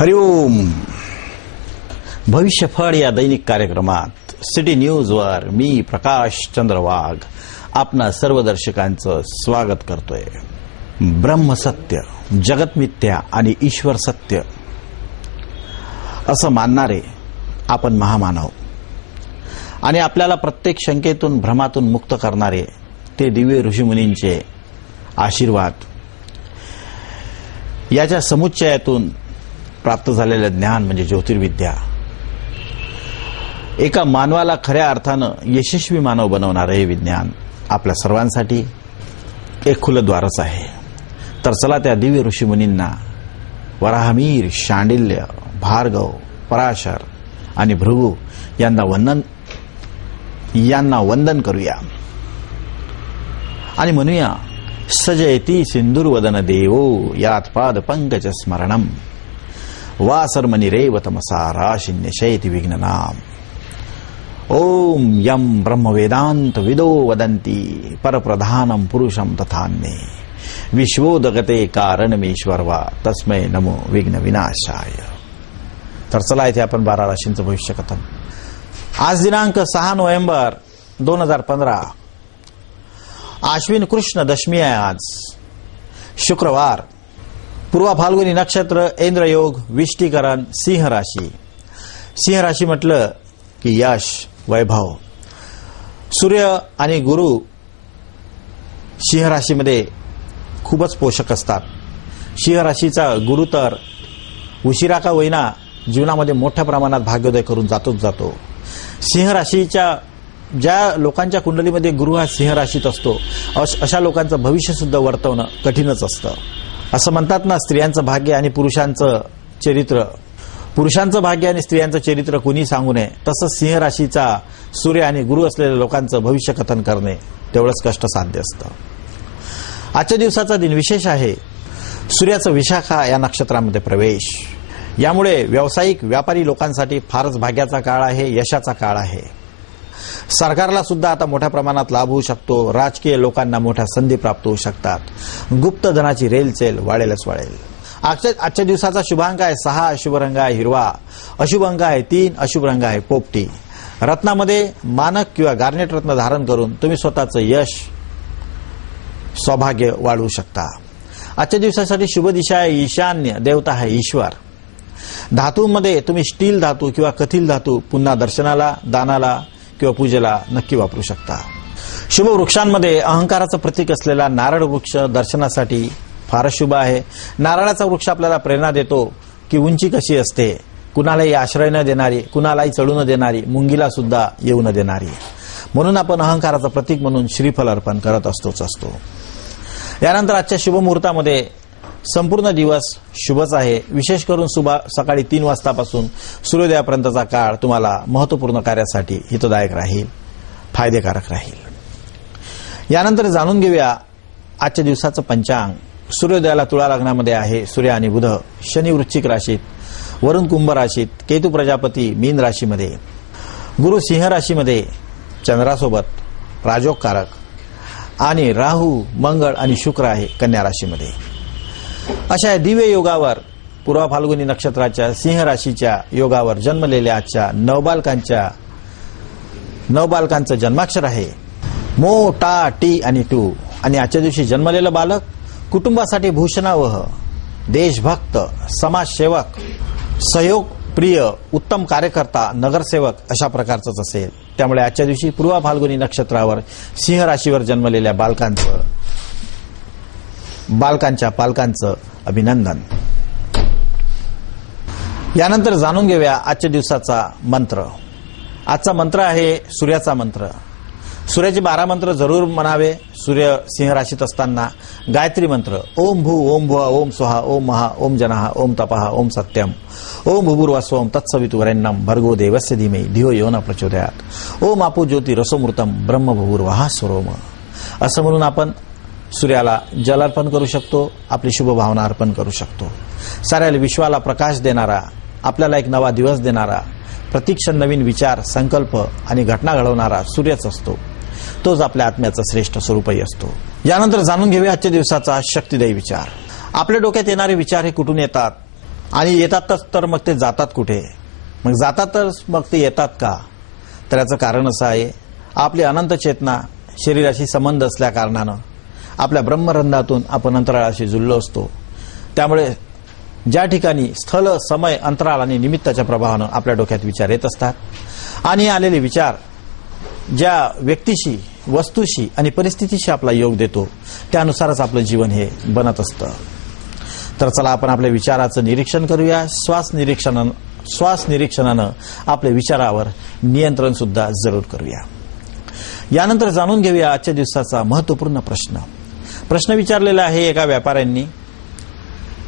हरिओम. भविष्यफळ या दैनिक कार्यक्रमात सिटी न्यूजवर मी प्रकाश चंद्र वाघ आपणा सर्व दर्शकांचं स्वागत करतोय. ब्रह्मसत्य, जगतमिथ्या आणि ईश्वर सत्य असं मानणारे आपण महामानव आणि आपल्याला प्रत्येक शंकेतून भ्रमातून मुक्त करणारे ते दिव्य ऋषीमुनींचे आशीर्वाद याच्या समुच्चयातून प्राप्त झालेलं ज्ञान म्हणजे ज्योतिर्विद्या एका मानवाला खऱ्या अर्थानं यशस्वी मानव बनवणारं हे विज्ञान आपल्या सर्वांसाठी एक खुलं द्वारच आहे. तर चला त्या दिव्य ऋषीमुनींना वराहमीर, शांडिल्य, भार्गव, पराशर आणि भृगु यांना वंदन करूया आणि म्हणूया सजयती सिंदूरवदन देवो यात पाद पंकज स्मरणम वासर्मनिरेव तमसा राशिन्यशयति विघ्ननाम. ओम यम ब्रह्मवेदांत विदो वदन्ति परप्रधानम पुरुषम तथान्ये विश्वोदगते कारणमेश्वर वा तस्मै नमो विघ्न विनाशाय. तर चला इथे आपण 12 राशींचं भविष्य कथन. आज दिनांक 6 नोव्हेंबर 2015 आश्विन कृष्ण दशमी आहे. आज शुक्रवार. पूर्वा फाल्गुनी नक्षत्र, इंद्रयोग, विष्टीकरण, सिंह राशी. सिंह राशी म्हटलं की यश, वैभव. सूर्य आणि गुरु सिंह राशीमध्ये खूपच पोषक असतात. सिंह राशीचा गुरु तर उशिरा का होईना जीवनामध्ये मोठ्या प्रमाणात भाग्योदय करून जातोच जातो. सिंह राशीच्या ज्या लोकांच्या कुंडलीमध्ये गुरु हा सिंह राशीत असतो अशा लोकांचं भविष्य सुद्धा वर्तवणं कठीणच असतं. असं म्हणतात ना, स्त्रियांचं भाग्य आणि पुरुषांचं भाग्य आणि स्त्रियांचं चरित्र कुणी सांगू नये. तसंच सिंह राशीचा सूर्य आणि गुरु असलेल्या लोकांचं भविष्य कथन करणे तेवढंच कष्टसाध्य असतं. आजच्या दिवसाचा दिन विशेष आहे. सूर्याचं विशाखा या नक्षत्रामध्ये प्रवेश. यामुळे व्यावसायिक व्यापारी लोकांसाठी फारच भाग्याचा काळ आहे, यशाचा काळ आहे. सरकारला सुद्धा आता मोठ्या प्रमाणात लाभ होऊ शकतो. राजकीय लोकांना मोठ्या संधी प्राप्त होऊ शकतात. गुप्त धनाची रेलचेल वाढेलच वाढेल. आजच्या दिवसाचा शुभांक आहे 6, अशुभ रंग आहे हिरवा, अशुभ अंक आहे 3, अशुभ रंग आहे पोपटी. रत्नामध्ये मानक किंवा गार्नेट रत्न धारण करून तुम्ही स्वतःचं यश, सौभाग्य वाढवू शकता. आजच्या दिवसासाठी शुभ दिशा आहे ईशान्य, देवता आहे ईश्वर. धातूमध्ये तुम्ही स्टील धातू किंवा कथिल धातू पुन्हा दर्शनाला, दानाला किंवा पूजेला नक्की वापरू शकता. शुभ वृक्षांमध्ये अहंकाराचं प्रतीक असलेला नारळ वृक्ष दर्शनासाठी फारच शुभ आहे. नारळाचा वृक्ष आपल्याला प्रेरणा देतो की उंची कशी असते, कुणालाही आश्रय न देणारी, कुणालाही चढू न देणारी, मुंगीला सुद्धा येऊ न देणारी. म्हणून आपण अहंकाराचं प्रतीक म्हणून श्रीफल अर्पण करत असतो. यानंतर आजच्या शुभ मुहूर्तामध्ये संपूर्ण दिवस शुभच आहे. विशेष करून सकाळी 3 वाजतापासून सूर्योदयापर्यंतचा काळ तुम्हाला महत्त्वपूर्ण कार्यासाठी हितदायक राहील, फायदेकारक राहील. यानंतर जाणून घेऊया आजच्या दिवसाचं पंचांग. सूर्योदयाला तुळा लग्नामध्ये आहे सूर्य आणि बुध. शनी वृश्चिक राशीत, वरुण कुंभ राशीत, केतू प्रजापती मीन राशीमध्ये, गुरु सिंह राशीमध्ये चंद्रासोबत राजोगकारक आणि राहू, मंगळ आणि शुक्र आहे कन्या राशीमध्ये. अशा दिव्य योगावर पूर्वा फाल्गुनी नक्षत्राच्या सिंह राशीच्या योगावर जन्मलेल्या आजच्या नवबालकांचं जन्माक्षर आहे मो, टा, टी आणि टू. आणि आजच्या दिवशी जन्मलेलं बालक कुटुंबासाठी भूषणावह, देशभक्त, समाजसेवक, सहयोग प्रिय, उत्तम कार्यकर्ता, नगरसेवक अशा प्रकारचंच असेल. त्यामुळे आजच्या दिवशी पूर्वा फाल्गुनी नक्षत्रावर सिंह राशीवर जन्मलेल्या बालकांच्या पालकांचं अभिनंदन. यानंतर जाणून घेऊया आजच्या दिवसाचा मंत्र. आजचा मंत्र आहे सूर्याचा मंत्र. सूर्याचे 12 मंत्र जरूर म्हणावे. सूर्य सिंह राशीत असताना गायत्री मंत्र ओम भू, ओम भुवा, ओम स्वाहा, ओम महा, ओम जनः, ओम तपः, ओम सत्यम, ओम भूर्भुवस्वः, तत्सवितुर्वरेण्यं भर्गो देवस्य धीमहि धियो यो न प्रचोदयात्, ओम आपो ज्योती रसोमृतम ब्रह्म भूर्भुवः स्वरोम. असं म्हणून आपण सूर्याला जल अर्पण करू शकतो, आपली शुभ भावना अर्पण करू शकतो. साऱ्या विश्वाला प्रकाश देणारा, आपल्याला एक नवा दिवस देणारा, प्रतीक्षण नवीन विचार, संकल्प आणि घटना घडवणारा सूर्यच असतो. तोच आपल्या आत्म्याचा श्रेष्ठ स्वरूपही असतो. यानंतर जाणून घेऊया आजच्या दिवसाचा शक्तिदायी विचार. आपल्या डोक्यात येणारे विचार हे कुठून येतात, आणि येतातच तर मग ते जातात कुठे? मग जातातच मग ते येतात का? तर याचं कारण असं आहे, आपली अनंत चेतना शरीराशी संबंध असल्या कारणानं आपल्या ब्रह्मरंध्रातून आपण अंतराळाशी जुळलो असतो. त्यामुळे ज्या ठिकाणी स्थल, समय, अंतराळ आणि निमित्ताच्या प्रभावानं आपल्या डोक्यात विचार येत असतात आणि आलेले विचार ज्या व्यक्तीशी, वस्तूशी आणि परिस्थितीशी आपला योग देतो त्यानुसारच आपलं जीवन हे बनत असतं. तर चला आपण आपल्या विचाराचं निरीक्षण करूया. श्वास निरीक्षणानं आपल्या विचारावर नियंत्रण सुद्धा जरूर करूया. यानंतर जाणून घेऊया आजच्या दिवसाचा महत्त्वपूर्ण प्रश्न विचारलेला आहे एका व्यापाऱ्यांनी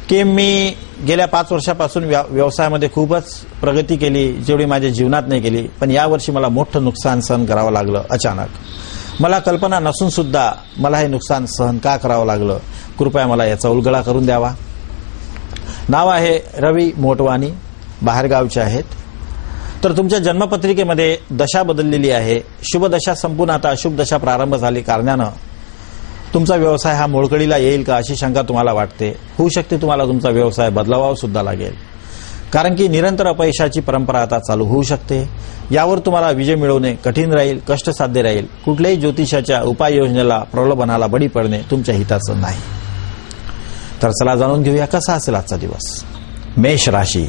की मी गेल्या 5 वर्षापासून व्यवसायामध्ये खूपच प्रगती केली, जेवढी माझ्या जीवनात नाही केली, पण यावर्षी मला मोठं नुकसान सहन करावं लागलं अचानक. मला कल्पना नसून सुद्धा मला हे नुकसान सहन का करावं लागलं? कृपया मला याचा उलगडा करून द्यावा. नाव आहे रवी मोटवानी, बाहेरगावचे आहेत. तर तुमच्या जन्मपत्रिकेमध्ये दशा बदललेली आहे. शुभ दशा संपून आता अशुभ दशा प्रारंभ झाली कारणानं तुमचा व्यवसाय हा मोडकळीला येईल का अशी शंका तुम्हाला वाटते. होऊ शकते तुम्हाला तुमचा व्यवसाय बदलावा सुद्धा लागेल, कारण की निरंतर अपयशाची परंपरा आता चालू होऊ शकते. यावर तुम्हाला विजय मिळवणे कठीण राहील, कष्टसाध्य राहील. कुठल्याही ज्योतिषाच्या उपाययोजनेला, प्रलोभनाला बळी पडणे तुमच्या हिताचं नाही. तर चला जाणून घेऊया कसा असेल आजचा दिवस. मेष राशी.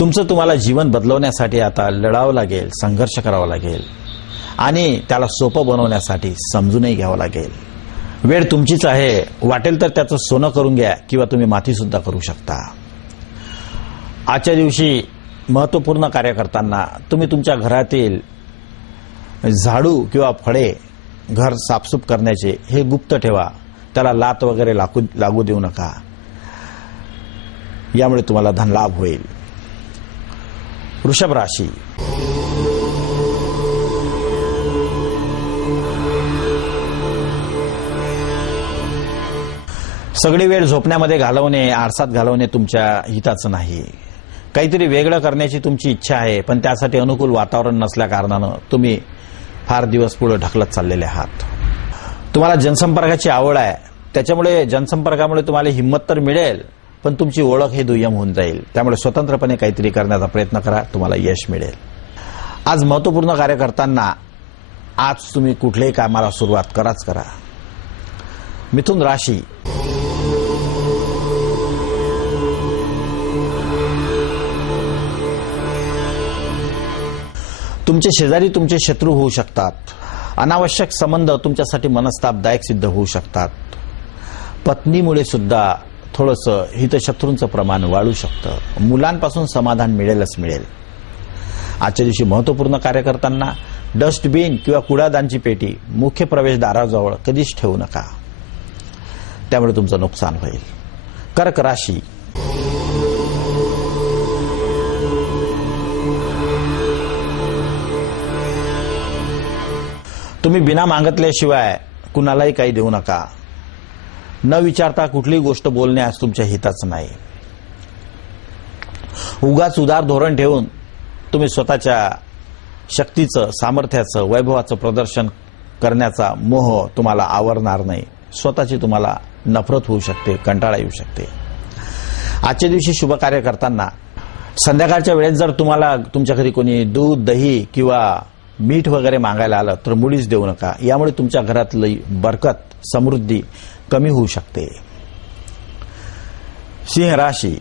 तुमचं तुम्हाला जीवन बदलवण्यासाठी आता लढावं लागेल, संघर्ष करावा लागेल आणि त्याला सोपं बनवण्यासाठी समजूनही घ्यावं लागेल. वेळ तुमचीच आहे. वाटेल तर त्याचं सोनं करून घ्या किंवा तुम्ही माती सुद्धा करू शकता. आजच्या दिवशी महत्त्वपूर्ण कार्य करताना तुम्ही तुमच्या घरातील झाडू किंवा फळे, घर साफसूफ करण्याचे हे गुप्त ठेवा. त्याला लात वगैरे लागू देऊ नका. यामुळे तुम्हाला धनलाभ होईल. वृषभ राशी. सगळी वेळ झोपण्यामध्ये घालवणे, आळसात घालवणे तुमच्या हिताचं नाही. काहीतरी वेगळं करण्याची तुमची इच्छा आहे, पण त्यासाठी अनुकूल वातावरण नसल्या कारणानं तुम्ही फार दिवस पुढे ढकलत चाललेले आहात. तुम्हाला जनसंपर्काची आवड आहे, त्याच्यामुळे जनसंपर्कामुळे तुम्हाला हिंमत तर मिळेल, पण तुमची ओळख हे दुय्यम होऊन जाईल. त्यामुळे स्वतंत्रपणे काहीतरी करण्याचा प्रयत्न करा, तुम्हाला यश मिळेल. आज महत्त्वपूर्ण कार्य करताना आज तुम्ही कुठल्याही कामाला सुरुवात करा. मिथुन राशी. तुमचे शेजारी तुमचे शत्रू होऊ शकतात. अनावश्यक संबंध तुमच्यासाठी मनस्तापदायक सिद्ध होऊ शकतात. पत्नीमुळे सुद्धा थोडंसं हितशत्रूंचं प्रमाण वाढू शकतं. मुलांपासून समाधान मिळेलच मिळेल. आजच्या दिवशी महत्त्वपूर्ण कार्य करताना डस्टबिन किंवा कूडादानची पेटी मुख्य प्रवेशद्वाराजवळ कधीच ठेवू नका, त्यामुळे तुमचं नुकसान होईल. कर्क राशी. तुम्ही बिना मागितल्याशिवाय कुणालाही काही देऊ नका. न विचारता कुठलीही गोष्ट बोलण्यास तुमच्या हिताचं नाही. उगाच उदार धोरण ठेवून तुम्ही स्वतःच्या शक्तीचं, सामर्थ्याचं, वैभवाचं प्रदर्शन करण्याचा मोह तुम्हाला आवरणार नाही. स्वतःची तुम्हाला नफरत होऊ शकते, कंटाळा येऊ शकते. आजच्या दिवशी शुभ कार्य करताना संध्याकाळच्या वेळेत जर तुम्हाला तुमच्या घरी कोणी दूध, दही किंवा मीठ वगैरे मागायला आलं तर मुळीच देऊ नका. यामुळे तुमच्या घरातली बरकत, समृद्धी कमी होऊ शकते. सिंह राशी.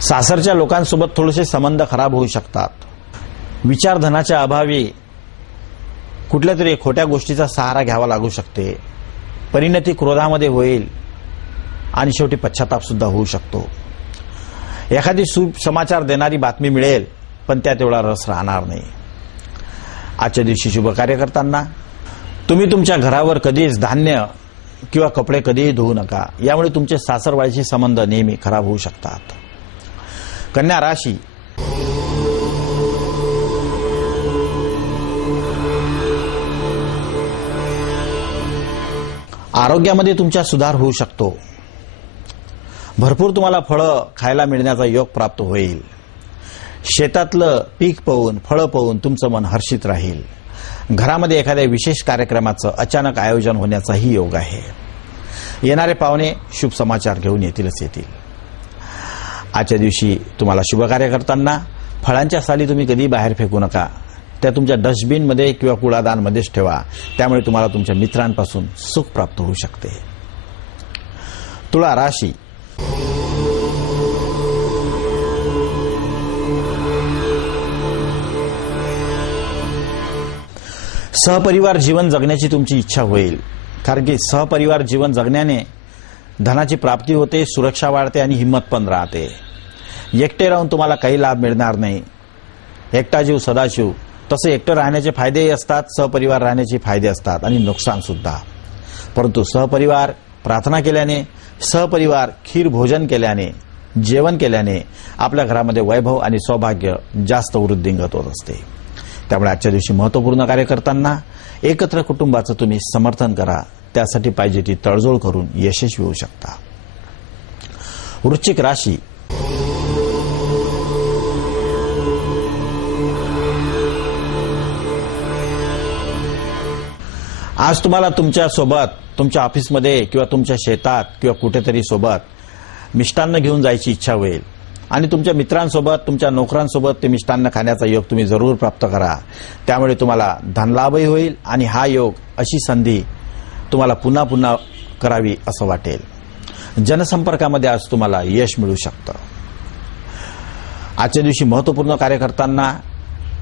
सासरच्या लोकांसोबत थोडेसे संबंध खराब होऊ शकतात. विचारधनाच्या अभावी कुठल्या तरी खोट्या गोष्टीचा सहारा घ्यावा लागू शकते. परिणती क्रोधामध्ये होईल आणि शेवटी पश्चाताप सुद्धा होऊ शकतो. एखादी शुभ समाचार देणारी बातमी मिळेल, पण त्यात एवढा रस राहणार नाही. आजच्या दिवशी शुभ कार्य करताना तुम्ही तुमच्या घरावर कधीच धान्य किंवा कपडे कधीही धुवू नका. यामुळे तुमचे सासरवाडीचे संबंध नेहमी खराब होऊ शकतात. कन्या राशी. आरोग्यामध्ये तुमच्या सुधार होऊ शकतो. भरपूर तुम्हाला फळं खायला मिळण्याचा योग प्राप्त होईल. शेतातलं पीक पाहून, फळं पाहून तुमचं मन हर्षित राहील. घरामध्ये एखाद्या विशेष कार्यक्रमाचं अचानक आयोजन होण्याचाही योग आहे. येणारे पाहुणे शुभ समाचार घेऊन येतीलच येतील. आजच्या दिवशी तुम्हाला शुभ कार्य करताना फळांच्या साली तुम्ही कधी बाहेर फेकू नका. त्या तुमच्या डस्टबिनमध्ये किंवा कूडादानमध्येच ठेवा. त्यामुळे तुम्हाला तुमच्या मित्रांपासून सुख प्राप्त होऊ शकते. तुला राशी. सहपरिवार जीवन जगण्याची तुमची इच्छा होईल. कारण की सहपरिवार जीवन जगण्याने धनाची प्राप्ती होते, सुरक्षा वाढते आणि हिंमत पण राहते. एकटे राहून तुम्हाला काही लाभ मिळणार नाही. एकटा जीव सदाशिव. तसे एकटे राहण्याचे फायदेही असतात, सहपरिवार राहण्याचे फायदे असतात आणि नुकसान सुद्धा. परंतु सहपरिवार प्रार्थना केल्याने, सहपरिवार खीर भोजन केल्याने, जेवण केल्याने आपल्या घरामध्ये वैभव आणि सौभाग्य जास्त वृद्धिंगत होत असते. त्यामुळे आजच्या दिवशी महत्त्वपूर्ण कार्य करताना एकत्र कुटुंबाचं तुम्ही समर्थन करा. त्यासाठी पाहिजे ती तडजोड करून यशस्वी होऊ शकता. वृश्चिक राशी. आज तुम्हाला तुमच्या सोबत, तुमच्या ऑफिसमध्ये किंवा तुमच्या शेतात किंवा कुठेतरी सोबत मिष्टान्न घेऊन जायची इच्छा होईल आणि तुमच्या मित्रांसोबत, तुमच्या नोकरांसोबत ते मिष्टान्न खाण्याचा योग तुम्ही जरूर प्राप्त करा. त्यामुळे तुम्हाला धनलाभही होईल आणि हा योग, अशी संधी तुम्हाला पुन्हा पुन्हा करावी असं वाटेल. जनसंपर्कामध्ये आज तुम्हाला यश मिळू शकतं. आजच्या दिवशी महत्त्वपूर्ण कार्य करताना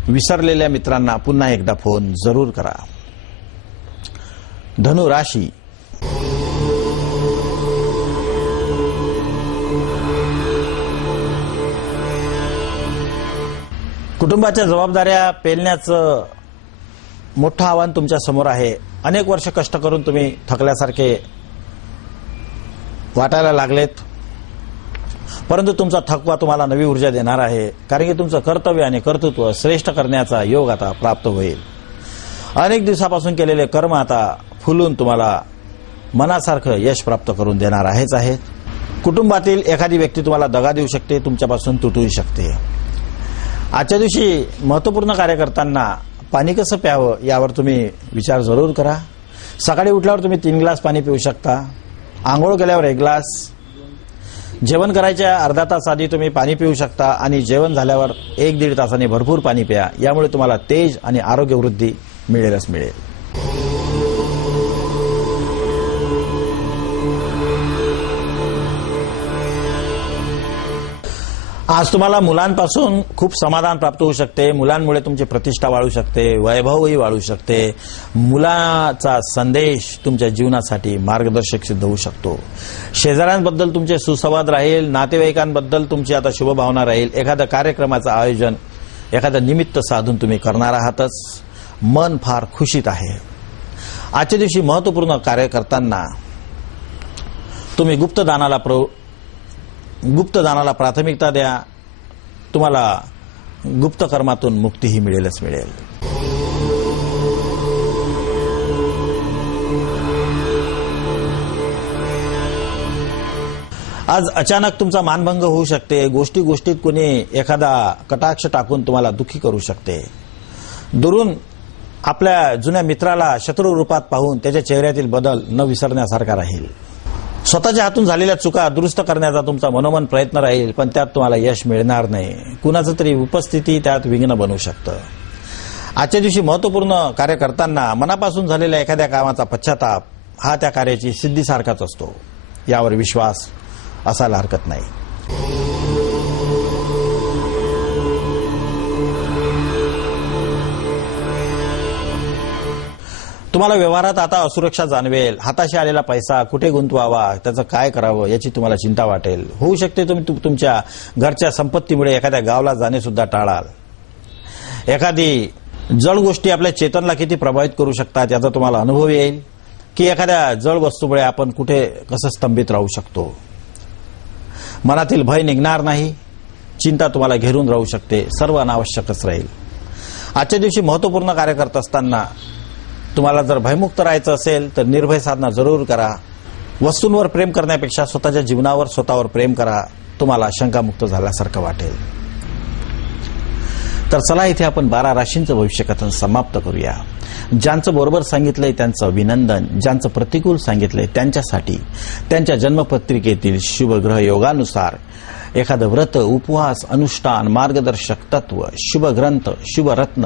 विसरलेल्या मित्रांना पुन्हा एकदा फोन जरूर करा. धनु राशी. कुटुंबाच्या जबाबदाऱ्या पेलण्याचं मोठं आव्हान तुमच्या समोर आहे. अनेक वर्ष कष्ट करून तुम्ही थकल्यासारखे वाटायला लागलेत, परंतु तुमचा थकवा तुम्हाला नवी ऊर्जा देणार आहे. कारण की तुमचं कर्तव्य आणि कर्तृत्व श्रेष्ठ करण्याचा योग आता प्राप्त होईल. अनेक दिवसापासून केलेले कर्म आता फुलून तुम्हाला मनासारखं यश प्राप्त करून देणार आहेत. कुटुंबातील एखादी व्यक्ती तुम्हाला दगा देऊ शकते, तुमच्यापासून तुटूही शकते. आजच्या दिवशी महत्त्वपूर्ण कार्य करताना पाणी कसं प्यावं यावर तुम्ही विचार जरूर करा. सकाळी उठल्यावर तुम्ही 3 ग्लास पाणी पिऊ शकता. आंघोळ केल्यावर 1 ग्लास. जेवण करायच्या अर्धा तास आधी तुम्ही पाणी पिऊ शकता आणि जेवण झाल्यावर 1-1.5 तासाने भरपूर पाणी प्या. यामुळे तुम्हाला तेज आणि आरोग्य वृद्धी मिळेलच मिळेल. आज तुम्हाला मुलांपासून खूप समाधान प्राप्त होऊ शकते. मुलांमुळे तुमची प्रतिष्ठा वाढू शकते, वैभवही वाढू शकते. मुलाचा संदेश तुमच्या जीवनासाठी मार्गदर्शक सिद्ध होऊ शकतो. शेजाऱ्यांबद्दल तुमचे सुसंवाद राहील. नातेवाईकांबद्दल तुमची आता शुभभावना राहील. एखाद्या कार्यक्रमाचं आयोजन, एखादं निमित्त साधून तुम्ही करणार आहातच. मन फार खुशीत आहे. आजच्या दिवशी महत्त्वपूर्ण कार्य करताना तुम्ही गुप्तदानाला प्राथमिकता द्या. तुम्हाला गुप्त कर्मातून मुक्तीही मिळेलच मिळेल. आज अचानक तुमचा मानभंग होऊ शकते. गोष्टीत कोणी एखादा कटाक्ष टाकून तुम्हाला दुःखी करू शकते. दुरून आपल्या जुन्या मित्राला शत्रू रूपात पाहून त्याच्या चेहऱ्यातील बदल न विसरण्यासारखा राहील. स्वतःच्या हातून झालेल्या चुका दुरुस्त करण्याचा तुमचा मनोमन प्रयत्न राहील, पण त्यात तुम्हाला यश मिळणार नाही. कुणाचं तरी उपस्थिती त्यात विघ्न बनवू शकतं. आजच्या दिवशी महत्त्वपूर्ण कार्य करताना मनापासून झालेल्या एखाद्या कामाचा पश्चाताप हा त्या कार्याची सिद्धीसारखाच असतो. यावर विश्वास असायला हरकत नाही. तुम्हाला व्यवहारात आता असुरक्षा जाणवेल. हाताशी आलेला पैसा कुठे गुंतवावा, त्याचं काय करावं याची तुम्हाला चिंता वाटेल. होऊ शकते तुम्ही तुमच्या घरच्या संपत्तीमुळे एखाद्या गावाला जाणे सुद्धा टाळाल. एखादी जड गोष्टी आपल्या चेतनला किती प्रभावित करू शकतात याचा तुम्हाला अनुभव येईल. की एखाद्या जड वस्तूमुळे आपण कुठे कसं स्तंभित राहू शकतो. मनातील भय निघणार नाही. चिंता तुम्हाला घेरून राहू शकते. सर्व अनावश्यकच राहील. आजच्या दिवशी महत्त्वपूर्ण कार्य करत असताना तुम्हाला जर भयमुक्त राहायचं असेल तर निर्भय साधना जरूर करा. वस्तूंवर प्रेम करण्यापेक्षा स्वतःच्या जीवनावर स्वतःवर प्रेम करा. तुम्हाला शंकामुक्त झाल्यासारखं वाटेल. तर चला इथे आपण 12 राशींचं भविष्यकथन समाप्त करूया. ज्यांचं बरोबर सांगितलंय त्यांचं अभिनंदन, ज्यांचं प्रतिकूल सांगितलंय त्यांच्यासाठी त्यांच्या जन्मपत्रिकेतील शुभग्रह योगानुसार एखादं व्रत, उपवास, अनुष्ठान, मार्गदर्शक तत्व, शुभ ग्रंथ, शुभ रत्न,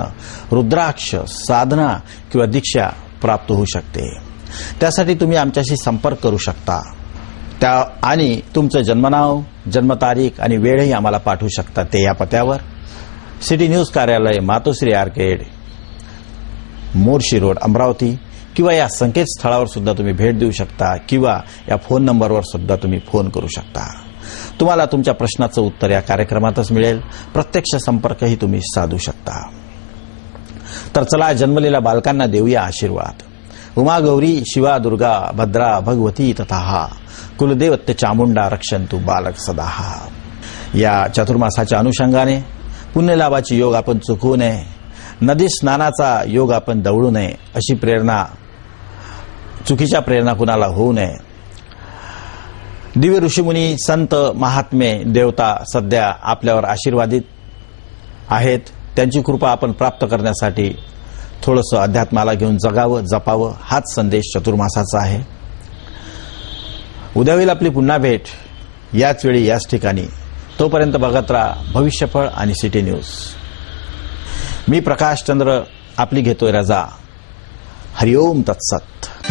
रुद्राक्ष, साधना किंवा दीक्षा प्राप्त होऊ शकते. त्यासाठी तुम्ही आमच्याशी संपर्क करू शकता आणि तुमचं जन्मनाव, जन्मतारीख आणि वेळही आम्हाला पाठवू शकता. ते या पत्त्यावर सिटी न्यूज कार्यालय, मातोश्री आर्केड, मोर्शी रोड, अमरावती किंवा या संकेतस्थळावर सुद्धा तुम्ही भेट देऊ शकता किंवा या फोन नंबरवर सुद्धा तुम्ही फोन करू शकता. तुम्हाला तुमच्या प्रश्नाचं उत्तर या कार्यक्रमातच मिळेल. प्रत्यक्ष संपर्कही तुम्ही साधू शकता. तर चला जन्मलेल्या बालकांना देऊया आशीर्वाद. उमा गौरी शिवा दुर्गा भद्रा भगवती तथा कुलदेवत्य चामुंडा रक्षन्तु बालक सदाहा. या चातुर्मासाच्या अनुषंगाने पुण्यलाभाची योग आपण चुकवू नये, नदी स्नानाचा योग आपण दवडू नये, अशी प्रेरणा, चुकीच्या प्रेरणा कुणाला होऊ नये. दिव्य ऋषीमुनी, संत, महात्मे, देवता सध्या आपल्यावर आशीर्वादित आहेत. त्यांची कृपा आपण प्राप्त करण्यासाठी थोडंसं अध्यात्माला घेऊन जगावं, जपावं, हाच संदेश चतुर्मासाचा आहे. उद्या होईल आपली पुन्हा भेट याच वेळी याच ठिकाणी. तोपर्यंत बघत राहा भविष्यफळ आणि सिटी न्यूज. मी प्रकाश चंद्र आपली घेतोय रजा. हरिओम तत्सत.